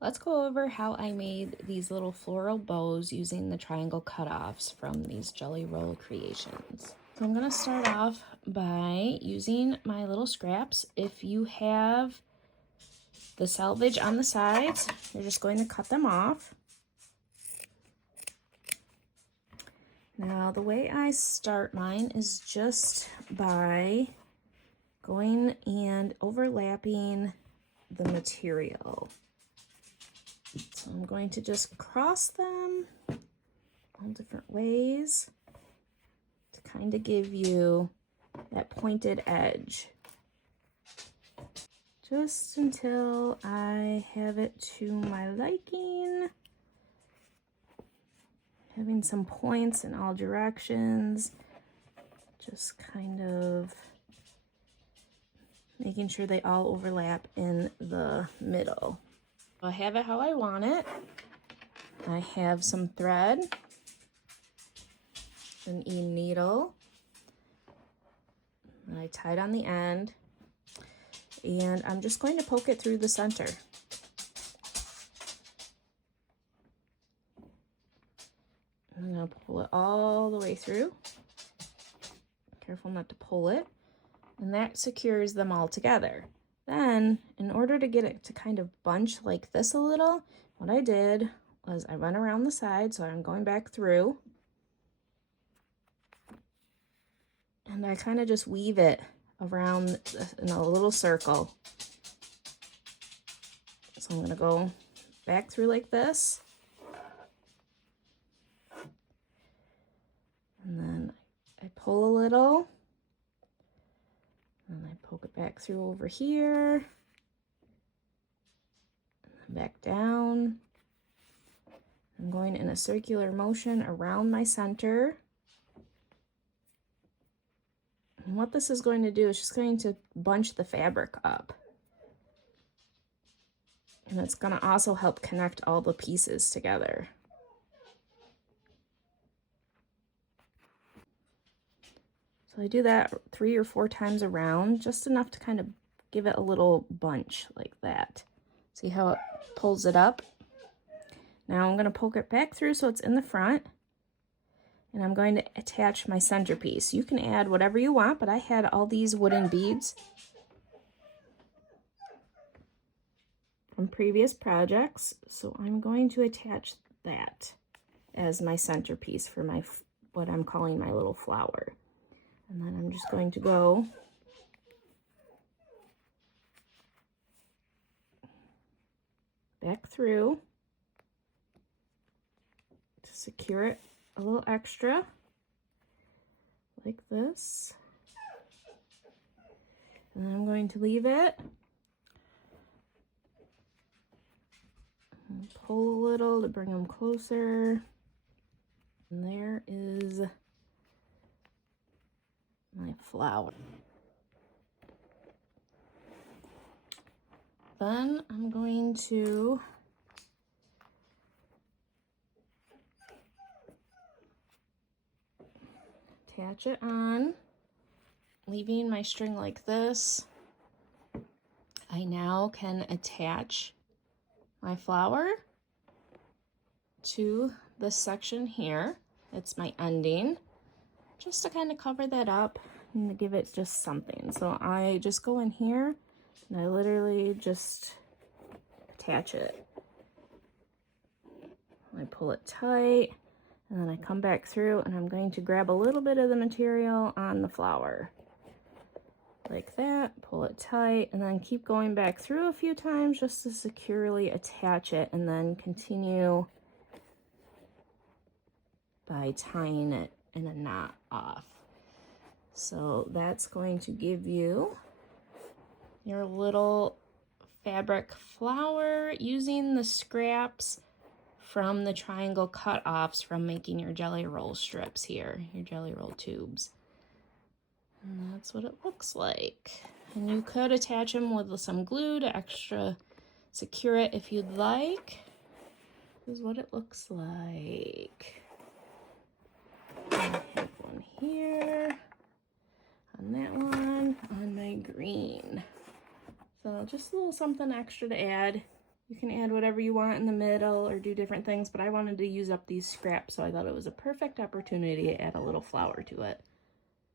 Let's go over how I made these little floral bows using the triangle cutoffs from these jelly roll creations. So I'm gonna start off by using my little scraps. If you have the selvage on the sides, you're just going to cut them off. Now the way I start mine is just by going and overlapping the material. So I'm going to just cross them all different ways to kind of give you that pointed edge. Just until I have it to my liking. Having some points in all directions. Just kind of making sure they all overlap in the middle. I have it how I want it. I have some thread, an e-needle that I tied on the end, and I'm just going to poke it through the center. I'm going to pull it all the way through. Careful not to pull it. And that secures them all together. Then, in order to get it to kind of bunch like this a little, what I did was I went around the side, so I'm going back through. And I kind of just weave it around in a little circle. So I'm going to go back through like this. And then I pull a little. And I poke it back through over here. And then back down. I'm going in a circular motion around my center. And what this is going to do is just going to bunch the fabric up. And it's going to also help connect all the pieces together. So I do that 3 or 4 times around, just enough to kind of give it a little bunch like that. See how it pulls it up? Now I'm going to poke it back through so it's in the front. And I'm going to attach my centerpiece. You can add whatever you want, but I had all these wooden beads from previous projects, so I'm going to attach that as my centerpiece for my what I'm calling my little flower. And then I'm just going to go back through to secure it a little extra, like this. And then I'm going to leave it. And pull a little to bring them closer. And there is my flower. Then I'm going to attach it on, leaving my string like this. I now can attach my flower to this section here. It's my ending, just to kind of cover that up and to give it just something. So I just go in here and I literally just attach it. I pull it tight, and then I come back through and I'm going to grab a little bit of the material on the flower. Like that, pull it tight, and then keep going back through a few times just to securely attach it, and then continue by tying it in a knot off. So that's going to give you your little fabric flower using the scraps from the triangle cut-offs from making your jelly roll strips here, your jelly roll tubes. And that's what it looks like. And you could attach them with some glue to extra secure it if you'd like. This is what it looks like. I have one here, on that one, on my green. So just a little something extra to add You can add whatever you want in the middle or do different things, but I wanted to use up these scraps, so I thought it was a perfect opportunity to add a little flower to it.